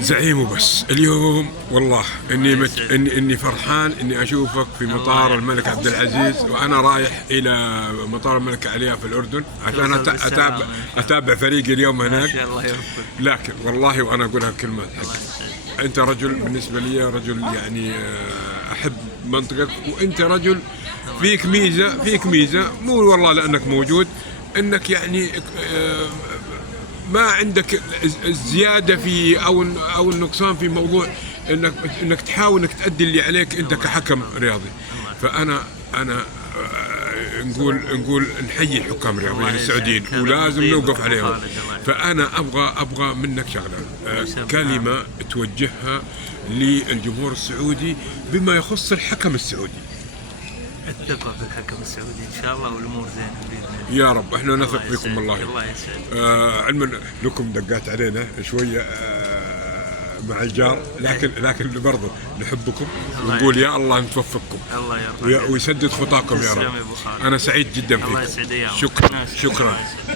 زعيم وبس. اليوم والله اني فرحان اني اشوفك في مطار الملك عبد العزيز، وانا رايح الى مطار الملك عليا في الاردن عشان اتابع فريقي اليوم هناك. لكن والله وانا اقولها كلمه حق، انت رجل بالنسبه لي رجل يعني احب منطقك، وانت رجل فيك ميزه مو والله لانك موجود، انك يعني ما عندك الزياده في او النقصان في موضوع انك تحاول انك تأدي اللي عليك انت كحكم رياضي. فانا نقول نحيي الحكام الرياضيين السعوديين ولازم نوقف عليهم. فانا ابغى منك شغله، كلمه توجهها للجمهور السعودي بما يخص الحكم السعودي. الثقة في الحكم السعودي إن شاء الله والأمور زينة بإذن الله. يا رب احنا نثق فيكم والله. الله يسعدك. علما لكم دقات علينا شوية مع الجار، لكن برضه نحبكم ونقول يا الله نتوفقكم. الله يرضى عليك ويسدد خطاكم يا رب. تسلم يا أبو خالد. أنا سعيد جدا الله فيك. يسعد أيامك. شكرا.